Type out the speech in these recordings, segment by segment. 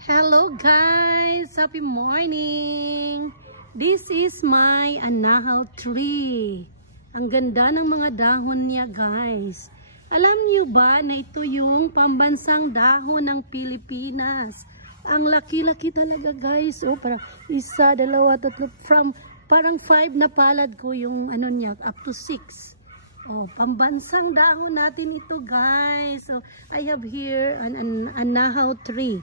Hello guys! Happy morning! This is my anahaw tree. Ang ganda ng mga dahon niya guys. Alam niyo ba na ito yung pambansang dahon ng Pilipinas? Ang laki-laki talaga guys. Oh, parang isa, dalawa, tatlo, parang 5 na palad ko yung ano niya, up to 6. Oh, pambansang dahon natin ito guys. So, I have here an anahaw tree.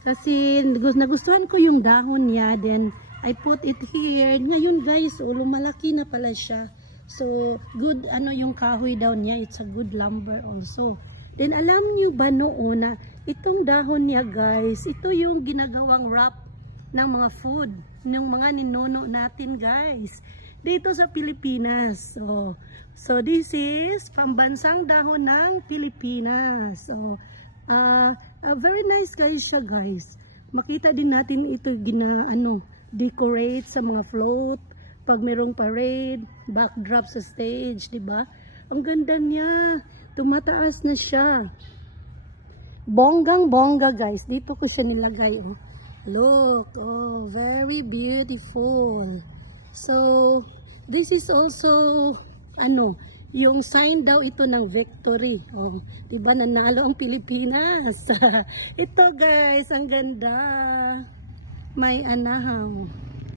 Kasi nagustuhan ko yung dahon niya, then I put it here. Ngayon guys, lumalaki na pala siya. So, good yung kahoy daw niya. It's a good lumber also. Then alam niyo ba noon na itong dahon niya guys, ito yung ginagawang wrap ng mga food, ng mga ninono natin guys. Dito sa Pilipinas. So this is pambansang dahon ng Pilipinas. So, very nice guys siya guys. Makita din natin ito decorate sa mga float pag merong parade, backdrop sa stage, 'di ba? Ang ganda niya. Tumataas na siya. Bonggang-bongga guys. Dito ko siya nilagay. Oh. Look, very beautiful. So, this is also yung sign daw ito ng victory. Oh, 'di ba nanalo ang Pilipinas? Ito guys, ang ganda. May anahaw.